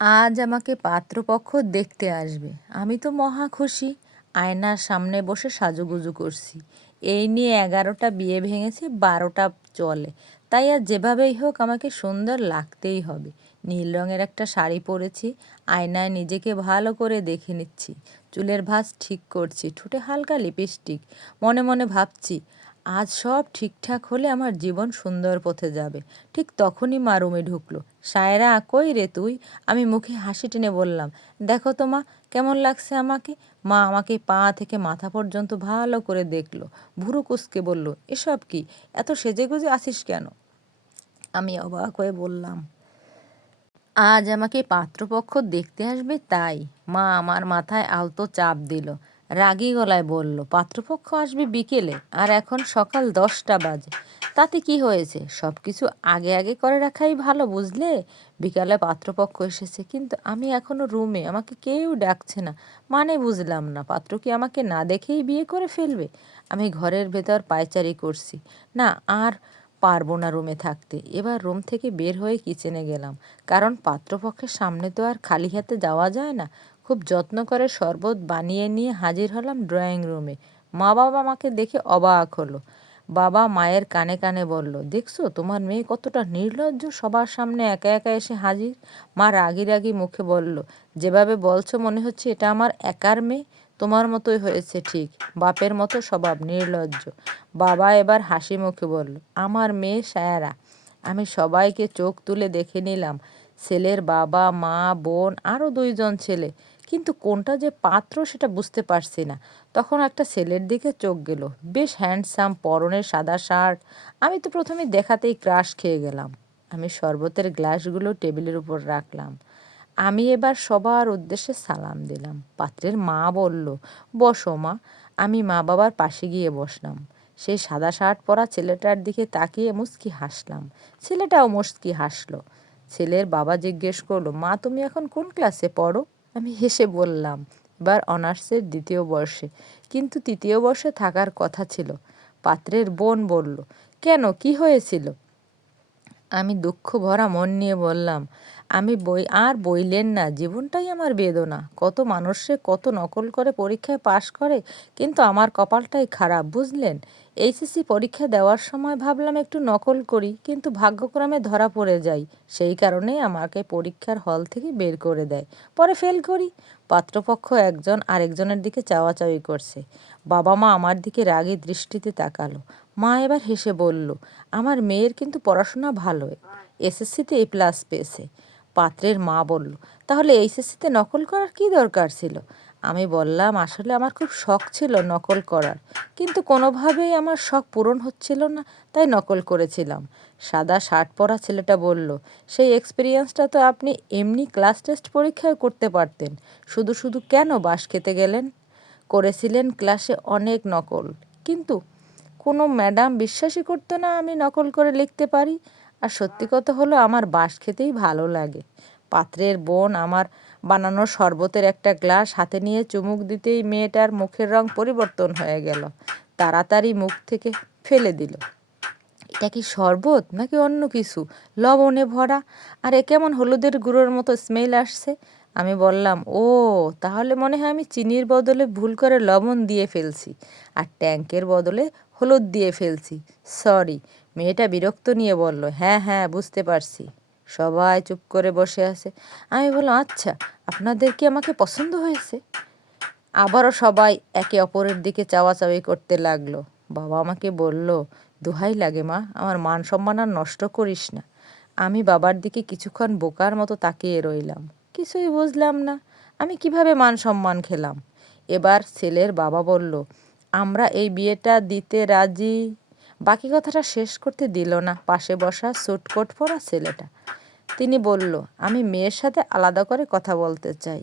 আজ আমাকে পাত্রপক্ষ দেখতে আসবে। আমি তো মহা খুশি। আয়নার সামনে বসে সাজুগুজু করছি। এই নিয়ে 11টা বিয়ে ভেঙেছে, 12টা চলে। তাই আর যেভাবেই হোক আমাকে সুন্দর লাগতেই হবে। নীল রঙের একটা শাড়ি পরেছি। আয়নায় নিজেকে ভালো করে দেখে নিচ্ছি। চুলের ভাঁজ ঠিক করছি, ঠোঁটে হালকা লিপস্টিক। মনে মনে ভাবছি, আজ সব ঠিকঠাক হলে আমার জীবন সুন্দর পথে যাবে। ঠিক তখনই মা রুমে ঢুকলো। সায়রা, কই রে তুই? আমি মুখে হাসি টেনে বললাম, দেখো তো মা, কেমন লাগছে আমাকে। মা আমাকে পা থেকে মাথা পর্যন্ত ভালো করে দেখলো, ভুরু কুঁচকে বলল, এসব কি, এত সেজেগুজে আছিস কেন? আমি অবাক হয়ে বললাম, আজ আমাকে পাত্রপক্ষ দেখতে আসবে তাই। মা আমার মাথায় আলতো চাপ দিল, রাগী গলায় বলল, পাত্রপক্ষ আসবে বিকেলে, আর এখন সকাল 10টা বাজে। তাতে কি হয়েছে? সব কিছু আগে আগে করে রাখাই ভালো, বুঝলে? বিকালে পাত্রপক্ষ এসেছে, কিন্তু আমি এখনো রুমে, আমাকে কেউ ডাকছে না। মানে বুঝলাম না, পাত্র কি আমাকে না দেখেই বিয়ে করে ফেলবে? আমি ঘরের ভেতর পায়চারি করছি। না, আর পারবো না রুমে থাকতে। এবার রুম থেকে বের হয়ে কিচেনে গেলাম, কারণ পাত্রপক্ষের সামনে তো আর খালি হাতে যাওয়া যায় না। খুব যত্ন করে শরবত বানিয়ে নিয়ে হাজির হলাম ড্রয়িং রুমে। মা বাবা আমাকে দেখে অবাক হলো। বাবা মায়ের কানে কানে বলল, দেখছো তোমার মেয়ে কতটা নির্লজ্জ, সবার সামনে একা একা এসে হাজির। মা রাগি রাগি মুখে বলল, যেভাবে বলছো মনে হচ্ছে এটা আমার একার মেয়ে। তোমার মতোই হয়েছে ঠিক, বাপের মতো স্বভাব, নির্লজ্জ। বাবা এবার হাসি মুখে বলল, আমার মেয়ে সায়রা। আমি সবাইকে চোখ তুলে দেখে নিলাম, ছেলের বাবা মা বোন আরও 2জন ছেলে, কিন্তু কোনটা যে পাত্র সেটা বুঝতে পারছি না। তখন একটা ছেলের দিকে চোখ গেল, বেশ হ্যান্ডসাম, পরনে সাদা শার্ট। আমি তো প্রথমে দেখাতেই ক্রাশ খেয়ে গেলাম। আমি শরবতের গ্লাসগুলো টেবিলের উপর রাখলাম। আমি এবার সবার উদ্দেশ্যে সালাম দিলাম। পাত্রের মা বলল, বসো মা। আমি মা বাবার পাশে গিয়ে বসলাম। সেই সাদা শার্ট পরা ছেলেটার দিকে তাকিয়ে মুচকি হাসলাম। ছেলেটাও মুচকি হাসলো। ছেলের বাবা জিজ্ঞেস করলো, মা তুমি এখন কোন ক্লাসে পড়ো? আমি হেসে বললাম, এবার অনার্সের 2য় বর্ষে, কিন্তু 3য় বর্ষে থাকার কথা ছিল। পাত্রের বোন বলল, কেন, কি হয়েছিল? আমি দুঃখ ভরা মন নিয়ে বললাম, আমি বইলেন না, জীবনটাই আমার বেদনা। কত মানুষে কত নকল করে পরীক্ষায় পাশ করে, কিন্তু আমার কপালটাই খারাপ, বুঝলেন? এইচএসসি পরীক্ষা দেওয়ার সময় ভাবলাম একটু নকল করি, কিন্তু ভাগ্যক্রমে ধরা পড়ে যাই। সেই কারণেই আমাকে পরীক্ষার হল থেকে বের করে দেয়। পরে ফেল করি। পাত্রপক্ষ একজন আরেকজনের দিকে চাওয়াচাওয়ি করছে। বাবা মা আমার দিকে রাগী দৃষ্টিতে তাকালো। মা এবার হেসে বলল, আমার মেয়ের কিন্তু পড়াশোনা ভালো, এসএসসিতে A+ পেয়েছে। পাত্রের মা বলল, তাহলে এইচএসসিতে নকল করার কী দরকার ছিল? আমি বললাম, আসলে আমার খুব শখ ছিল নকল করার, কিন্তু কোনোভাবেই আমার শখ পূরণ হচ্ছিল না, তাই নকল করেছিলাম। সাদা শার্ট পরা ছেলেটা বলল, সেই এক্সপিরিয়েন্সটা তো আপনি এমনি ক্লাস টেস্ট পরীক্ষায় করতে পারতেন, শুধু শুধু কেন বাঁশ খেতে গেলেন? করেছিলেন ক্লাসে অনেক নকল, কিন্তু কোনো ম্যাডাম বিশ্বাসই করতো না আমি নকল করে লিখতে পারি। আর সত্যি কথা হলো, আমার বাঁশ খেতেই ভালো লাগে। পাত্রের বোন আমার বানানো শরবতের একটা গ্লাস হাতে নিয়ে চুমুক দিতেই মেয়েটার মুখের রং পরিবর্তন হয়ে গেল। তাড়াতাড়ি মুখ থেকে ফেলে দিল, এটা কি শরবত নাকি অন্য কিছু, লবণে ভরা, আর এ কেমন হলুদের গুঁড়োর মতো স্মেল আসছে। আমি বললাম, ও, তাহলে মনে হয় আমি চিনির বদলে ভুল করে লবণ দিয়ে ফেলছি, আর ট্যাঙ্কের বদলে হলুদ দিয়ে ফেলছি, সরি। মেয়েটা বিরক্ত নিয়ে বলল, হ্যাঁ হ্যাঁ, বুঝতে পারছি। সবাই চুপ করে বসে আছে। আমি বললাম, আচ্ছা, আপনাদের কি আমাকে পছন্দ হয়েছে? আবারও সবাই একে অপরের দিকে চাওয়াচাওয়ি করতে লাগলো। বাবা আমাকে বলল, দোহাই লাগে মা, আমার মান সম্মান আর নষ্ট করিস না। আমি বাবার দিকে কিছুক্ষণ বোকার মতো তাকিয়ে রইলাম, কিছুই বুঝলাম না আমি কিভাবে মান সম্মান খেলাম। এবার ছেলের বাবা বলল, আমরা এই বিয়েটা দিতে রাজি। বাকি কথাটা শেষ করতে দিল না পাশে বসা স্যুট কোট পরা ছেলেটা। তিনি বলল, আমি মেয়ের সাথে আলাদা করে কথা বলতে চাই।